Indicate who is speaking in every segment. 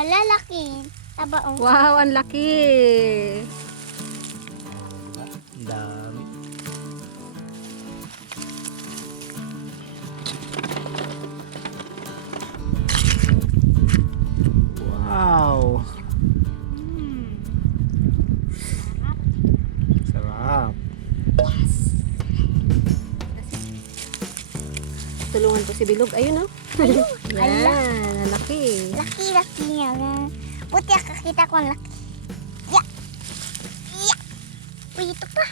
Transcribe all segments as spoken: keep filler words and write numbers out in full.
Speaker 1: Malalaki. Taba oh.
Speaker 2: Wow, ang laki.
Speaker 3: Ang dami. Wow. Sarap.
Speaker 2: Tulungan ko si Bilog. Ayun, oh.
Speaker 1: Ayun.
Speaker 2: Yan, ang laki.
Speaker 1: Laki-laki niya. Buti nakakita ko ang laki. Yeah. Yeah. Uy, ito pa.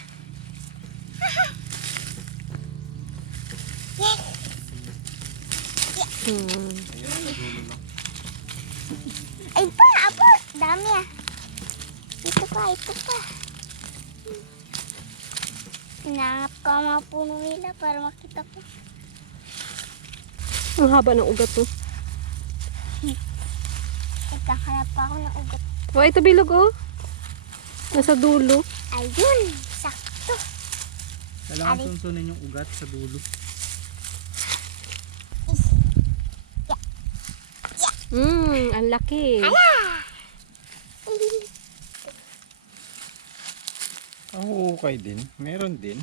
Speaker 1: Yes.
Speaker 2: Hmm.
Speaker 1: Ay pa, apo. Dami ah. Ito pa, ito pa. Hinangap ko ang mga puno nila para makita ko.
Speaker 2: Ang haba ng ugat, oh.
Speaker 1: Nagkahanap pa ako ng ugat.
Speaker 2: Wow, ito Bilog, oh. Nasa dulo.
Speaker 1: Ayun, sakto.
Speaker 3: Kailangan
Speaker 1: Ari.
Speaker 3: sunsunin yung ugat sa dulo.
Speaker 1: Is.
Speaker 2: Hmm, ang laki.
Speaker 1: Hala!
Speaker 3: Oh, okay din. Meron din.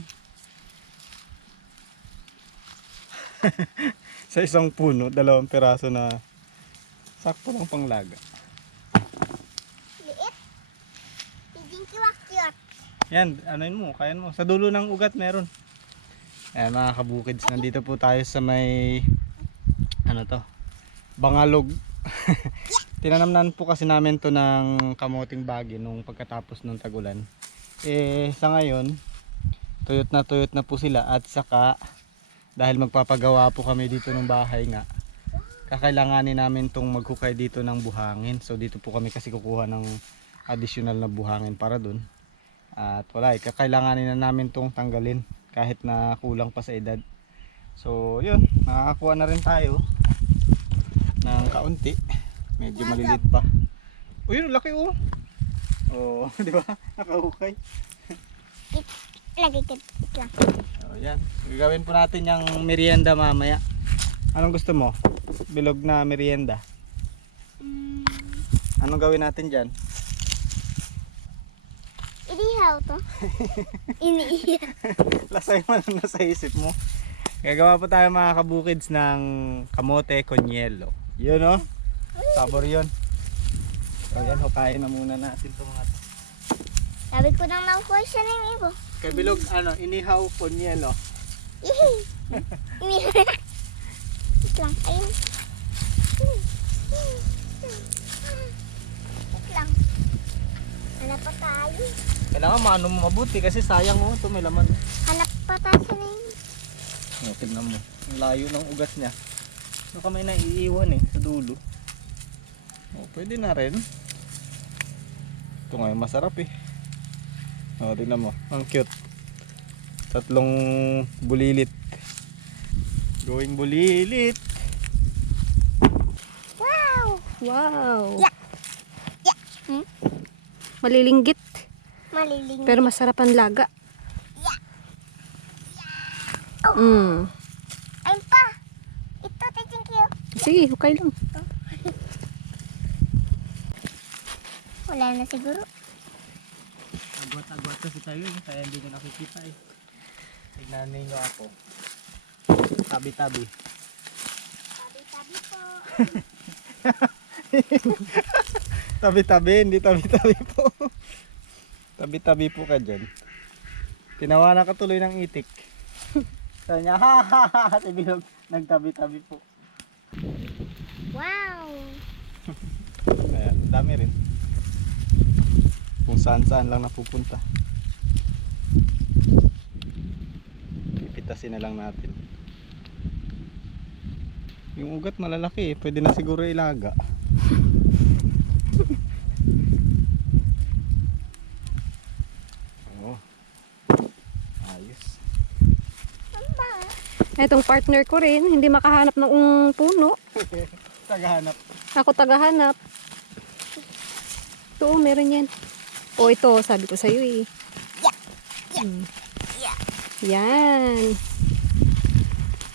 Speaker 3: Sa isang puno, dalawang piraso na sakto lang panglaga.
Speaker 1: Liit. Piding kiwak-kiwak.
Speaker 3: Yan, anoin mo, kayan mo. Sa dulo ng ugat meron. Ayan mga kabukids, nandito po tayo sa may ano to, Bangalog. Tinanamnan po kasi namin to ng kamoting bagi nung pagkatapos ng tagulan. Eh sa ngayon, tuyot na tuyot na po sila at saka dahil magpapagawa po kami dito ng bahay nga, kakailanganin namin tong maghukay dito ng buhangin. So dito po kami kasi kukuha ng additional na buhangin para dun. At wala eh, kakailanganin na namin tong tanggalin kahit na kulang pa sa edad. So yun, nakakakuha na rin tayo ng kaunti. Medyo maliliit pa. Oh yun, laki oh. Oh, di ba? Nakahukay.
Speaker 1: Lagi ka lang.
Speaker 3: Oh, yan. Gagawin po natin yung merienda mamaya. Anong gusto mo? Bilog na merienda.
Speaker 1: Mm,
Speaker 3: Anong gawin natin dyan?
Speaker 1: inihaw to. Iniihaw.
Speaker 3: Lasay mo lang nasa isip mo. Gagawa po tayo mga kabukids ng kamote con yelo. Yun oh. Sabor yun. So yan, hukayin na muna natin ito mga to.
Speaker 1: Sabi ko nang nakuha siya ng ibo.
Speaker 3: Kay Bilog, ano, inihaw con yelo.
Speaker 1: Ihi. Inihaw. Wait lang. Ayun. Wait lang. Hanap pa tayo.
Speaker 3: Kailangan maano mo mabuti kasi sayang oh, ito may laman.
Speaker 1: Hanap pa tayo sa name.
Speaker 3: Oh, tignan mo. Ang layo ng ugat niya. So kamay na iiwan eh, sa dulo. Oh, pwede na rin. Ito nga yung masarap eh. Oh, tignan mo. Ang cute. Tatlong bulilit. Going bulilit.
Speaker 1: Wow.
Speaker 2: Wow.
Speaker 1: Yeah. Yeah. Hmm?
Speaker 2: Malilinggit.
Speaker 1: Maliling.
Speaker 2: Pero masarap ang laga.
Speaker 1: Yeah. Oh.
Speaker 2: Mm.
Speaker 1: Ayun pa. Ito, thank you.
Speaker 2: Sige, hukay lang.
Speaker 1: Wala na siguro.
Speaker 3: Agwat-agwat kasi tayo eh, kaya hindi ko nakikita eh. Tignan ninyo ako. Tabi-tabi.
Speaker 1: Tabi-tabi po.
Speaker 3: Tabi-tabi, hindi tabi-tabi po. Tabi-tabi po ka dyan. Tinawanan ka tuloy ng itik. Sabi niya, ha ha ha, si Bilog, nagtabi-tabi po.
Speaker 1: Wow.
Speaker 3: Ayan, dami rin. Kung saan-saan lang napupunta. Pipitasin na lang natin. Yung ugat malalaki eh, pwede na siguro ilaga. Oh. Ayos.
Speaker 1: Mama.
Speaker 2: Itong partner ko rin, hindi makahanap ng um, puno.
Speaker 3: Tagahanap.
Speaker 2: Ako tagahanap. Ito, oh, meron yan. O ito, sabi ko sa'yo eh.
Speaker 1: Yeah. Yeah.
Speaker 2: Mm.
Speaker 1: Yeah.
Speaker 2: Yan.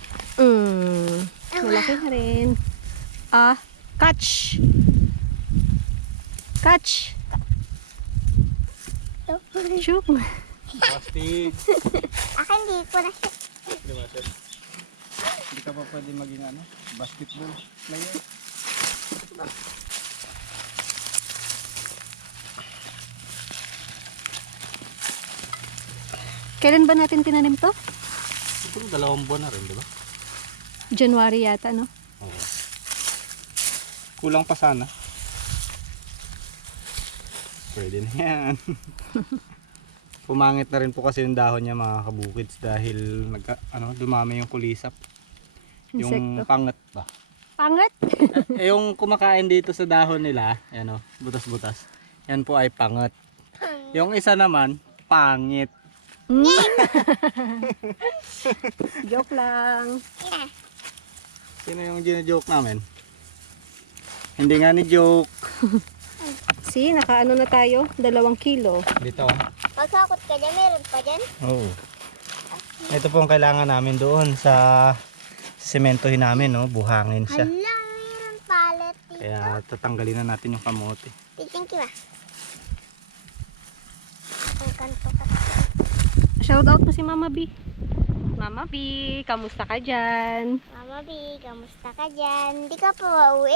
Speaker 2: Mm. Malaki na rin. Ah, catch. Catch! Shoot!
Speaker 3: Plastic.
Speaker 1: Akin di ko na siya.
Speaker 3: Di ba, sir? Hindi ka pa pwede maging ano, basketball player.
Speaker 2: Kailan ba natin tinanim to?
Speaker 3: Siguro dalawang buwan na rin, di ba?
Speaker 2: January yata, no?
Speaker 3: Oo. Kulang pa sana. Pwede na yan. Pumangit na rin po kasi yung dahon niya mga kabukids dahil nag, ano, dumami yung kulisap. Yung
Speaker 2: Insekto.
Speaker 3: pangat ba?
Speaker 2: Pangat!
Speaker 3: Eh yung kumakain dito sa dahon nila, yan o, butas-butas. Yan po ay pangat. Yung isa naman, pangit.
Speaker 2: Hmm? Joke lang.
Speaker 1: Yeah.
Speaker 3: Sino yung gina-joke namin? Hindi nga ni joke.
Speaker 2: See, nakaano na tayo? Dalawang kilo.
Speaker 3: Dito.
Speaker 1: Magsakot ka dyan, meron pa dyan.
Speaker 3: Oo. Ito po ang kailangan namin doon sa sementohin namin, no? Buhangin siya.
Speaker 1: Hala, meron palet dito.
Speaker 3: Kaya tatanggalin na natin yung kamote.
Speaker 1: Thank you ah. Ang kanto ka.
Speaker 2: Shout out mo si Mama B. Mama B, kamusta ka dyan?
Speaker 1: Mama B, kamusta ka dyan? Hindi ka pa mauwi.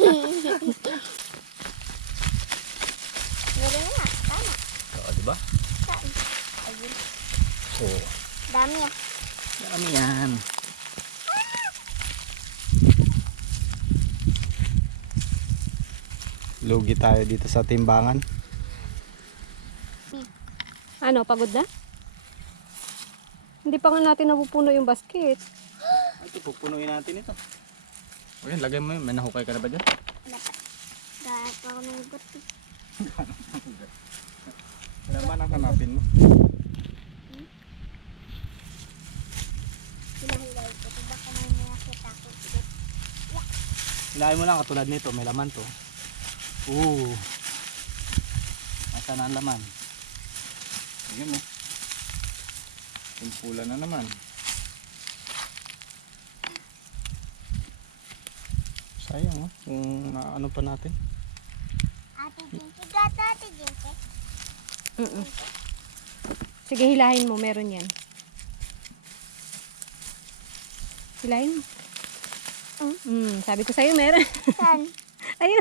Speaker 1: Meron na, tama.
Speaker 3: Oo, di ba?
Speaker 1: Saan? Ayun.
Speaker 3: Oo.
Speaker 1: Dami ah.
Speaker 3: Dami yan. Lugi tayo dito sa timbangan.
Speaker 2: Ano, pagod na? Hindi pa nga natin napupuno yung basket.
Speaker 3: Ito, pupunuin natin ito. O yan, lagay mo yun. May nahukay ka na ba dyan?
Speaker 1: Wala pa. Dahil pa ako ng guti.
Speaker 3: Naman ang hanapin mo.
Speaker 1: Hilay-hilay ko. Baka may nakita ko.
Speaker 3: Hilahin mo lang katulad nito. May laman to. Oo. Nasaan na ang laman? Ayan mo. Pula na naman. Sayang oh. Kung naano pa natin.
Speaker 1: Ate Jinky, gata Ate Jinky.
Speaker 2: Mm -mm. Sige, hilahin mo. Meron yan. Hilahin mo.
Speaker 1: Mm.
Speaker 2: Mm, sabi ko sa'yo, meron.
Speaker 1: Saan?
Speaker 2: Ayun.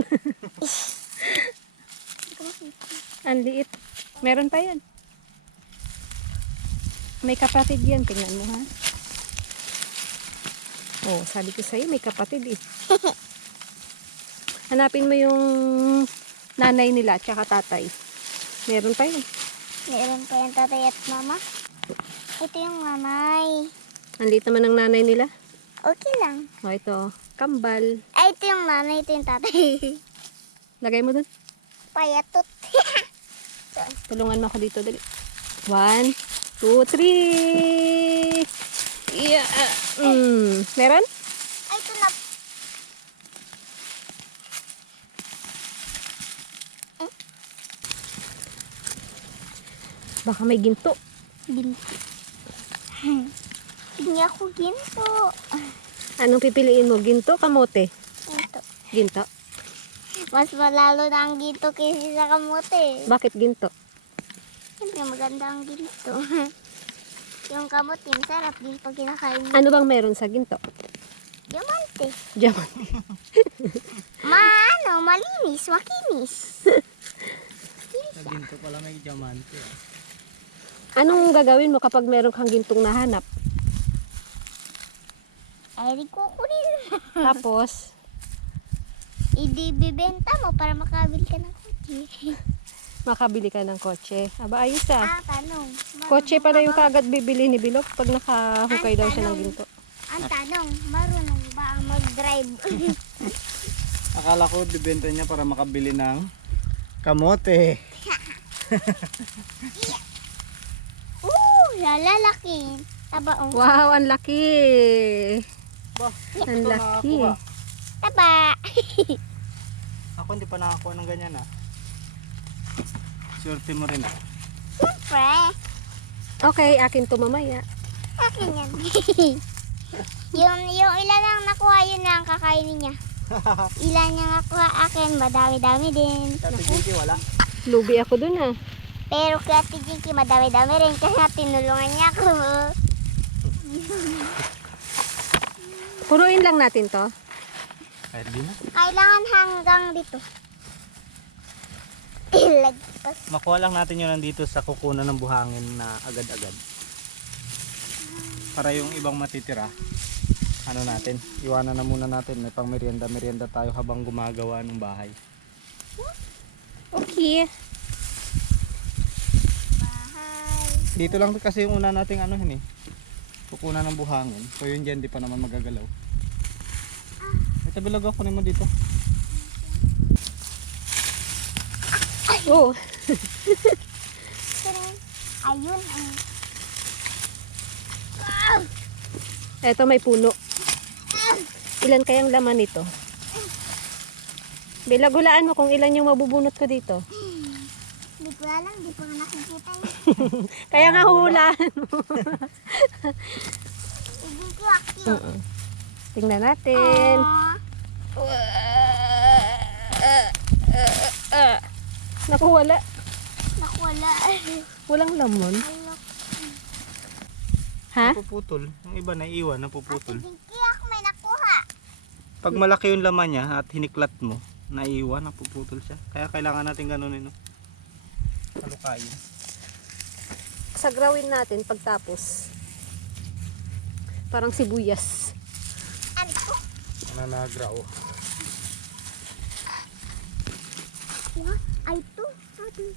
Speaker 1: Hindi ko makita.
Speaker 2: Ang liit. Meron pa yan. May kapatid yan. Tingnan mo, ha? Oh, sabi ko sa'yo, may kapatid eh. Hanapin mo yung nanay nila, tsaka tatay. Meron pa yun.
Speaker 1: Meron pa yung tatay at mama. Ito yung mamay.
Speaker 2: Ang liit naman ng nanay nila.
Speaker 1: Okay lang.
Speaker 2: Oh, ito. Kambal.
Speaker 1: Ay, ito yung nanay, ito yung tatay.
Speaker 2: Lagay mo dun.
Speaker 1: Payatot.
Speaker 2: Tulungan mo ako dito. Dali. One, two, three. Yeah. Mm. Meron?
Speaker 1: Ay, ito na.
Speaker 2: Baka may ginto.
Speaker 1: Ginto. Hindi ako ginto.
Speaker 2: Anong pipiliin mo? Ginto, kamote?
Speaker 1: Ginto.
Speaker 2: Ginto.
Speaker 1: Mas malalo na ang ginto kaysa sa kamote.
Speaker 2: Bakit ginto?
Speaker 1: Siyempre maganda ang ginto. Yung kamote, masarap din pag kinakain mo.
Speaker 2: Ano bang meron sa ginto?
Speaker 1: Diamante.
Speaker 2: Diyan.
Speaker 1: Maano, malinis, makinis.
Speaker 3: Sa ginto pala may diamante.
Speaker 2: Anong gagawin mo kapag meron kang gintong nahanap?
Speaker 1: Ay, di kukunin.
Speaker 2: Tapos,
Speaker 1: Hindi bibenta mo para makabili ka ng kotse.
Speaker 2: makabili ka ng kotse. Aba, ayos ah.
Speaker 1: Ah, tanong. Marunong
Speaker 2: Kotse
Speaker 1: ka
Speaker 2: pala yung
Speaker 1: ba-
Speaker 2: kagad bibili ni Bilok pag nakahukay
Speaker 1: Ang
Speaker 2: daw siya ng
Speaker 1: tanong.
Speaker 2: ginto.
Speaker 1: Ang tanong, marunong ba ang mag-drive?
Speaker 3: Akala ko bibenta niya para makabili ng kamote.
Speaker 1: Oo, lalaki. Taba, oh.
Speaker 2: Wow, ang laki!
Speaker 3: Ba,
Speaker 2: Ang
Speaker 3: ito
Speaker 2: laki.
Speaker 3: nakakuha.
Speaker 1: Taba.
Speaker 3: Ako hindi pa nakakuha ng ganyan ah. Swerte mo rin ah.
Speaker 1: Siyempre.
Speaker 2: Okay, akin to mamaya.
Speaker 1: Akin yan. yung, yung ilan ang nakuha yun na ang kakainin niya. Ilan niya nakuha akin, madami-dami din.
Speaker 3: Ate
Speaker 1: Naku.
Speaker 3: Jinky, wala.
Speaker 2: Lubi ako dun ah.
Speaker 1: Pero kay Ate Jinky, madami-dami rin kasi tinulungan niya ako.
Speaker 2: Punuin lang natin to.
Speaker 3: Kahit di na.
Speaker 1: Kailangan hanggang dito. Ilagpas.
Speaker 3: Makuha lang natin yun nandito sa kukunan ng buhangin na agad-agad. Para yung ibang matitira, ano natin, iwanan na muna natin. May pang merienda-merienda tayo habang gumagawa ng bahay.
Speaker 2: Okay.
Speaker 1: Bahay.
Speaker 3: Dito lang kasi yung una nating ano yun eh. Kukunan ng buhangin. So yun dyan, di pa naman magagalaw. Ito bilog ako mo dito.
Speaker 2: Oh.
Speaker 1: Ayun. Ayun.
Speaker 2: Eto may puno. Ilan kayang laman nito? Bilagulaan mo kung ilan yung mabubunot ko dito.
Speaker 1: Hindi ko alam, hindi ko nga nakikita yun.
Speaker 2: Kaya nga hulaan mo.
Speaker 1: Hindi ko akit.
Speaker 2: Mm-mm. Tingnan natin. Naku, wala.
Speaker 1: Naku, wala.
Speaker 2: Walang lamon.
Speaker 1: Alok.
Speaker 2: Ha?
Speaker 3: Napuputol. Yung iba naiiwan, napuputol.
Speaker 1: Hindi ako may nakuha.
Speaker 3: Pag malaki yung laman niya at hiniklat mo, naiiwan, napuputol siya. Kaya kailangan natin ganunin. No? Halukayin.
Speaker 2: Sagrawin natin pagtapos. Parang sibuyas.
Speaker 1: Ano ko?
Speaker 3: Nananagrao.
Speaker 1: Wah, ay ito. Ito.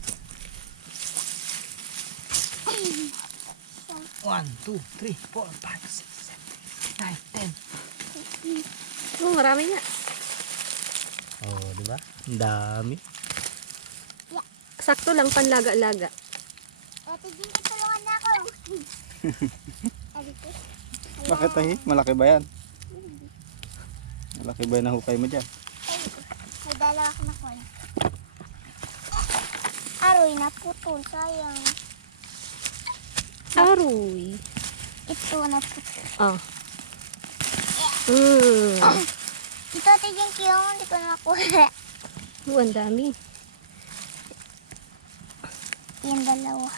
Speaker 3: one, two, three, four, five, six, seven, nine, ten.
Speaker 2: Oh, marami nga.
Speaker 3: Oh, di ba? Ang dami.
Speaker 2: Sakto lang panlaga-laga.
Speaker 1: Ate Jin, tulungan na ako. Sabi ko.
Speaker 3: Bakit tahi? Malaki ba yan? Malaki ba yung nahukay mo dyan?
Speaker 1: Sabi ko. May dalawa ko nakuha. Aroy, naputol. Sayang.
Speaker 2: Aroy.
Speaker 1: Ito, naputol.
Speaker 2: Ah. Mm.
Speaker 1: Ito, Ate Jin, kiyong hindi ko na nakuha.
Speaker 2: Oh, ang dami.
Speaker 1: Yung dalawa.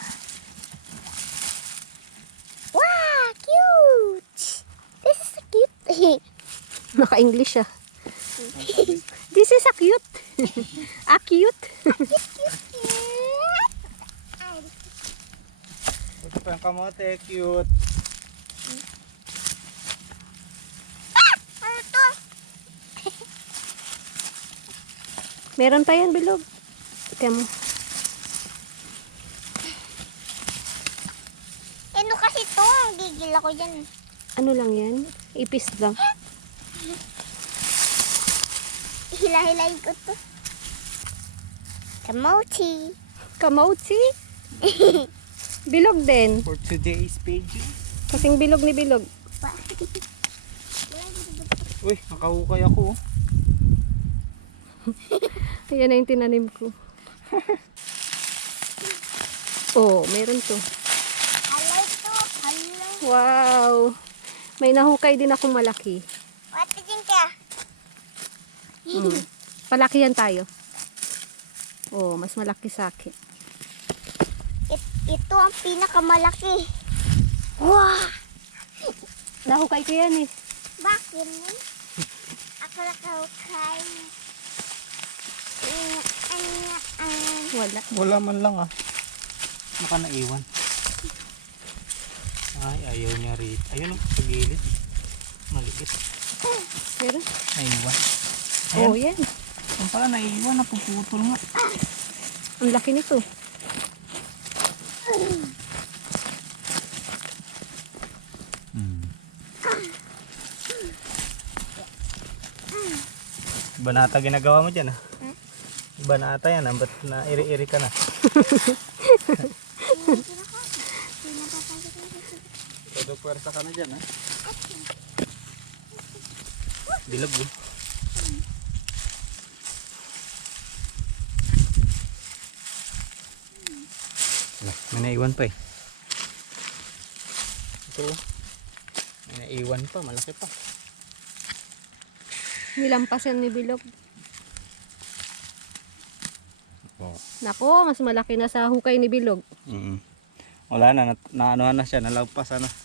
Speaker 1: Wow, cute! This is so cute.
Speaker 2: Naka-English siya. This is a cute. A cute.
Speaker 3: Ito pa yung kamote, cute.
Speaker 1: Ano to?
Speaker 2: Meron pa yan, bilog. Tignan mo.
Speaker 1: Ano kasi to? Gigil ako dyan.
Speaker 2: Ano lang yan? Ipis lang.
Speaker 1: Hila-hilayin ko to. Kamochi.
Speaker 2: Kamochi. Bilog din.
Speaker 3: For today's page.
Speaker 2: Kasing bilog ni bilog.
Speaker 3: Uy, nakahukay ako.
Speaker 2: Ayan na yung tinanim ko. Oh, meron to.
Speaker 1: Alay to. Alay.
Speaker 2: Wow. May nahukay din akong malaki.
Speaker 1: Ate Jin ka.
Speaker 2: Mm. Palakihan tayo. Oh, mas malaki sa akin.
Speaker 1: It, ito ang pinakamalaki. Wow!
Speaker 2: Nahukay ko yan eh.
Speaker 1: Bakit? Ako nakahukay.
Speaker 2: Wala.
Speaker 3: Wala man lang ah. Baka naiwan. Ay, ayaw niya rito. Ayun oh, sa gilid. Maliit.
Speaker 2: Meron?
Speaker 3: Naiwan.
Speaker 2: Oh, yan.
Speaker 3: Ang pala naiwan, napuputol nga.
Speaker 2: Ang laki nito.
Speaker 3: Hmm. Iba na ata ginagawa mo dyan ah.
Speaker 1: Hmm?
Speaker 3: Iba na ata yan ah. Ba't na iri-iri ka na? Todo puwersa ka na dyan ah. Bilog eh. Wala, may naiwan pa eh. Ito oh. May naiwan pa, malaki pa.
Speaker 2: Nilampasan ni Bilog.
Speaker 3: Oh.
Speaker 2: Nako, mas malaki na sa hukay ni Bilog.
Speaker 3: Mm. Wala na, na naanuhan na siya, nalagpasan na.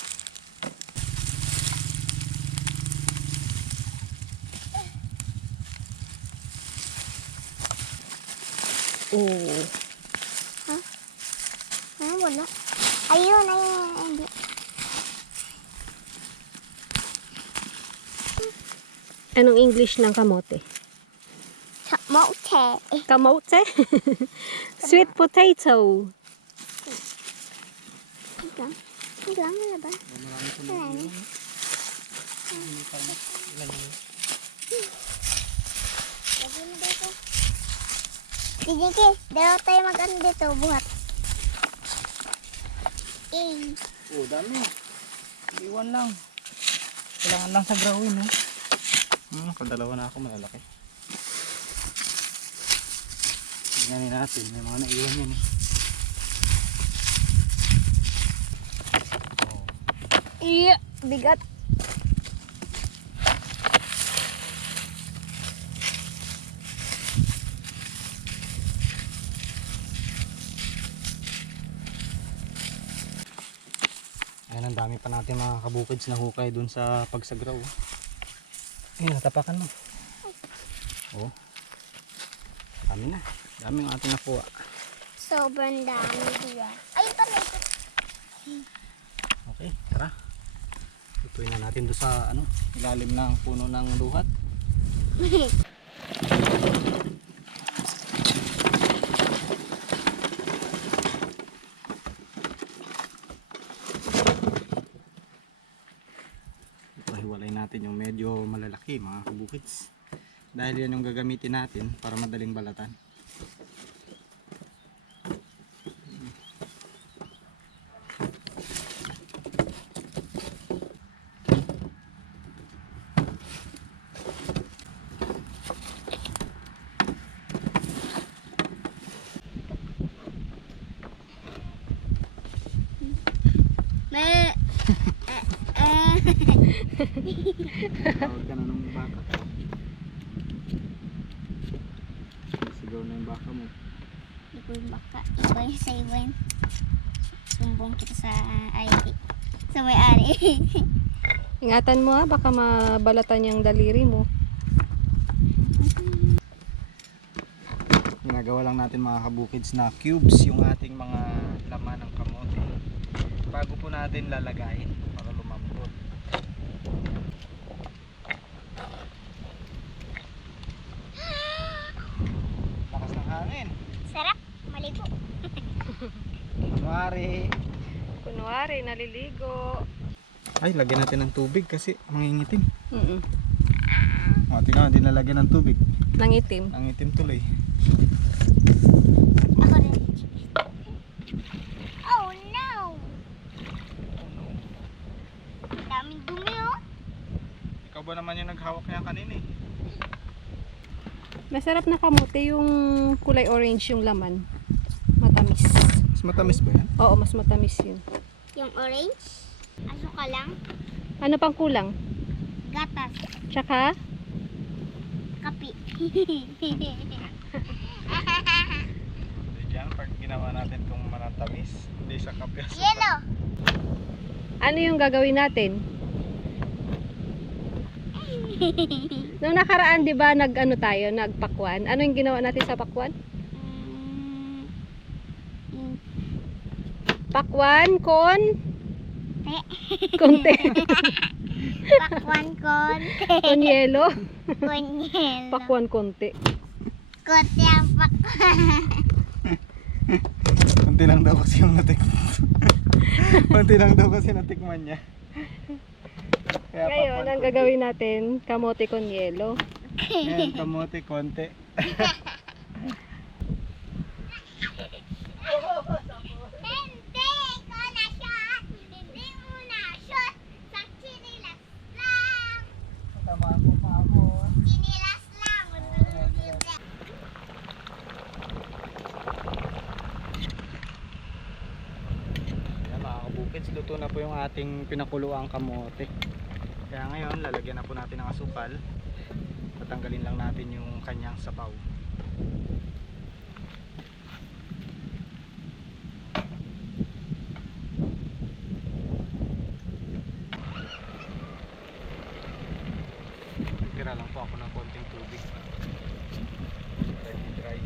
Speaker 2: Oo.
Speaker 1: Ah, wala. Ayun, ayun, ayun.
Speaker 2: Anong English ng kamote?
Speaker 1: Kamote.
Speaker 2: Kamote? Sweet potato.
Speaker 1: Ito. Ito lang, wala ba? Marami. Lagi mo dito. Sige, Ki. Dalawa tayo mag-ano dito, buhat. Eh.
Speaker 3: Oh, dami. Iwan lang. Kailangan lang sa grawin, eh. Hmm, kadalawa na ako, malalaki. Tingnan natin, may mga naiwan yan, eh. Oh.
Speaker 2: Iya, bigat.
Speaker 3: Ayan, ang dami pa natin mga kabukids na hukay dun sa pagsagraw. Ayan, natapakan mo. Oh. Dami na. Dami ang ating nakuha.
Speaker 1: Sobrang dami diba? Ayun pa ito.
Speaker 3: Okay, tara. Tutuin na natin doon sa ano, ilalim ng puno ng luhat. Hiwalay natin yung medyo malalaki mga kabukids. Dahil yan yung gagamitin natin para madaling balatan.
Speaker 1: Me.
Speaker 3: Tawag ka na ng baka. Sigaw na yung baka mo.
Speaker 1: Ito yung baka. Iba yung sa iba yun. Sumbong kita sa ari. Sa may-ari.
Speaker 2: Ingatan mo ha, baka mabalatan yung daliri mo.
Speaker 3: Ginagawa lang natin mga kabukids na cubes yung ating mga laman ng kamote. Bago po natin lalagayin para lumambot. Lakas ng hangin.
Speaker 1: Sarap. Maligo.
Speaker 3: Kunwari.
Speaker 2: Kunwari, naliligo.
Speaker 3: Ay, lagyan natin ng tubig kasi mangingitim.
Speaker 2: Mm-mm.
Speaker 3: O, tingnan, hindi nalagyan ng tubig.
Speaker 2: Nangitim.
Speaker 3: Nangitim tuloy.
Speaker 1: Ako rin. Oh no! Daming dumi oh.
Speaker 3: Ikaw ba naman yung naghawak niya kanina eh?
Speaker 2: Masarap na kamote yung kulay orange yung laman. Matamis.
Speaker 3: Mas matamis ba yan?
Speaker 2: Oo, mas matamis yun.
Speaker 1: Yung orange. Ano ka lang?
Speaker 2: Ano pang kulang?
Speaker 1: Gatas.
Speaker 2: Tsaka,
Speaker 1: Kapi.
Speaker 3: Hindi dyan, pag ginawa natin itong manatamis, hindi sa kape.
Speaker 1: Yellow.
Speaker 2: ano yung gagawin natin? Nung nakaraan, di ba, nag ano tayo, nagpakwan? Ano yung ginawa natin sa pakwan?
Speaker 1: Mm, mm,
Speaker 2: Pakwan kon
Speaker 1: te.
Speaker 2: konte.
Speaker 1: Pakwan kon.
Speaker 2: Kon yelo.
Speaker 1: Kunyel.
Speaker 2: Pakwan konte.
Speaker 1: Kote ang pakwan.
Speaker 3: Kunti lang daw kasi yung natikman. Kunti lang daw kasi natikman niya. Kaya
Speaker 2: Ngayon,
Speaker 3: pakwan
Speaker 2: ang
Speaker 3: konti.
Speaker 2: gagawin natin, kamote kon yelo.
Speaker 3: Ngayon, kamote konti.
Speaker 1: Hindi ko na shot. Hindi mo na shot. Sa chinilas lang.
Speaker 3: Tama ko pa ako.
Speaker 1: Chinilas lang.
Speaker 3: Ayan mga kabukids, luto na po yung ating pinakuluang kamote. Kaya ngayon, lalagyan na po natin ng asukal. tatanggalin lang natin yung kanyang sabaw. Tira lang po ako ng konting tubig. Ready dry.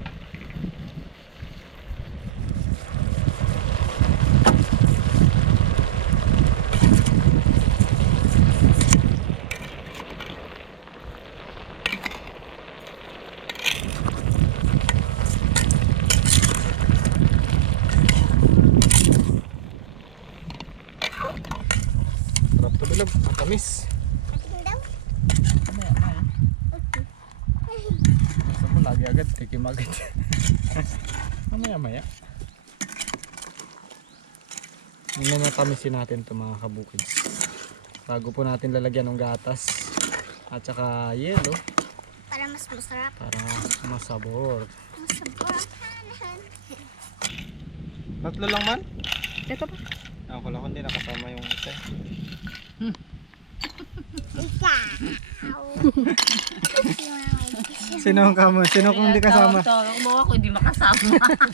Speaker 3: Sarap to bilog, matamis.
Speaker 1: Ating daw.
Speaker 3: Mamaya, mamaya. Gusto mo lagi agad, tikim agad. Mamaya maya. Hindi na tamisin natin ito mga kabukids. Bago po natin lalagyan ng gatas at saka yelo
Speaker 1: Para mas masarap.
Speaker 3: para masabor.
Speaker 1: Masarap.
Speaker 3: Tatlo lang man?
Speaker 2: Ito pa.
Speaker 3: Ako lang hindi nakasama yung isa.
Speaker 1: Ika.
Speaker 3: Sino ang kamo? Sino kung hindi kasama?
Speaker 4: Tawag mo ako, hindi makasama.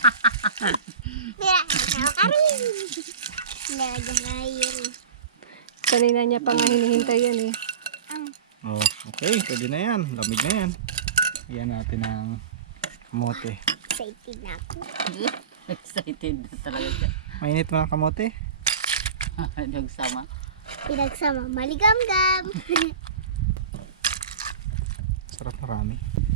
Speaker 1: Mira, ako ka rin. Nagamayin.
Speaker 2: Kanina niya pa nga hinihintay yan eh.
Speaker 3: Oh, okay, pwede na yan. Lamig na yan. Iyan natin ng kamote.
Speaker 1: Excited na ako.
Speaker 4: Excited na talaga siya.
Speaker 3: Mainit mga kamote.
Speaker 4: Nagsama.
Speaker 1: Pinagsama, maligam-gam.
Speaker 3: Sarap marami.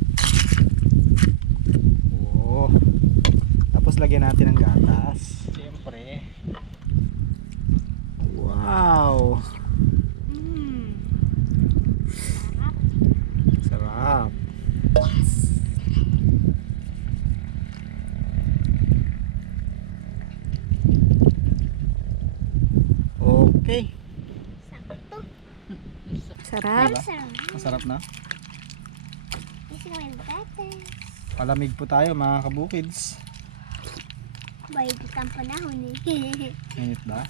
Speaker 3: Oh. Tapos lagyan natin ng gatas. Siyempre. Wow.
Speaker 2: Mm.
Speaker 3: Sarap. Okay.
Speaker 1: Sakto.
Speaker 2: Sarap.
Speaker 3: Diba?
Speaker 1: Masarap.
Speaker 3: Masarap na.
Speaker 1: Kasi naman yung gatas.
Speaker 3: Palamig po tayo mga kabukids.
Speaker 1: Bayad ang panahon eh.
Speaker 3: Mainit ba?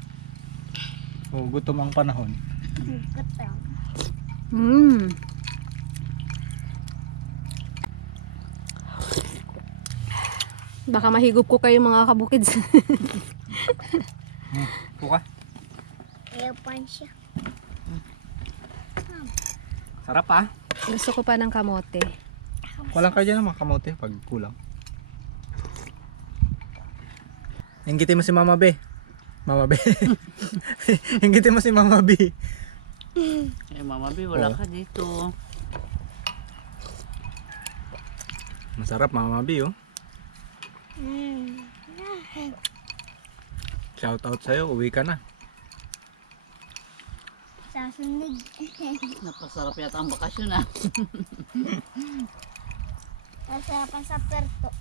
Speaker 3: O gutom ang panahon.
Speaker 1: Gutom.
Speaker 2: Mm. Baka mahigop ko kayo mga kabukids.
Speaker 3: Hmm. Puka.
Speaker 1: Ayaw pa siya.
Speaker 3: Sarap ah.
Speaker 2: Gusto ko pa ng kamote.
Speaker 3: Walang kayo dyan ng mga kamote pag kulang. Inggitin mo si Mama B. Mama B. Inggitin mo si Mama B.
Speaker 4: Eh, Mama B, wala
Speaker 3: Oo.
Speaker 4: ka dito.
Speaker 3: Masarap Mama B oh.
Speaker 1: Mm.
Speaker 3: Shout out sa'yo, uwi ka na.
Speaker 1: Sasunog.
Speaker 4: Napasarap yata ang bakasyon ah.
Speaker 1: Masarapan sa perto.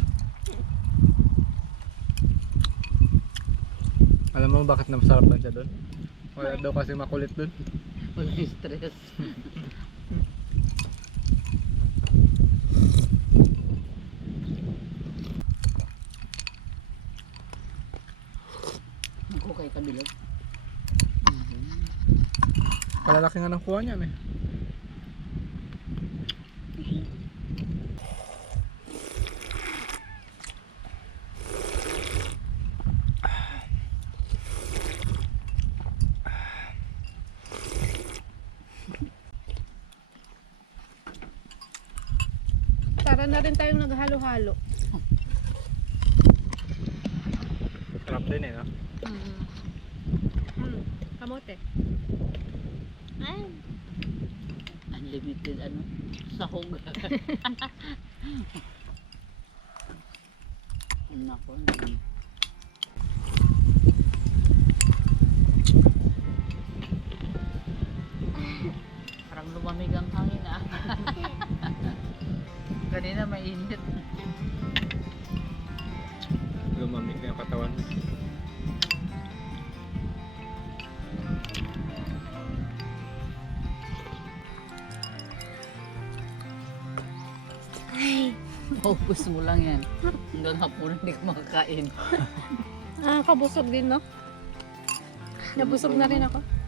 Speaker 3: Alam mo bakit napasarap lang siya doon? Wala daw kasi makulit doon.
Speaker 4: Wala yung stress. Ako kay kabilog.
Speaker 3: Malalaki nga ng kuha niyan eh.
Speaker 2: Para na rin tayong naghalo-halo.
Speaker 3: Sarap din eh no?
Speaker 2: Mm. Mm. Kamote.
Speaker 1: Ay,
Speaker 4: Unlimited ano, sahog. Nako. Parang lumamig ang hangin ah. Kanina mainit.
Speaker 3: Lumamig na yung katawan.
Speaker 4: Focus mo lang yan. Hanggang hapon hindi ka makakain.
Speaker 2: Ah, kabusog din no? Nabusog na rin ako.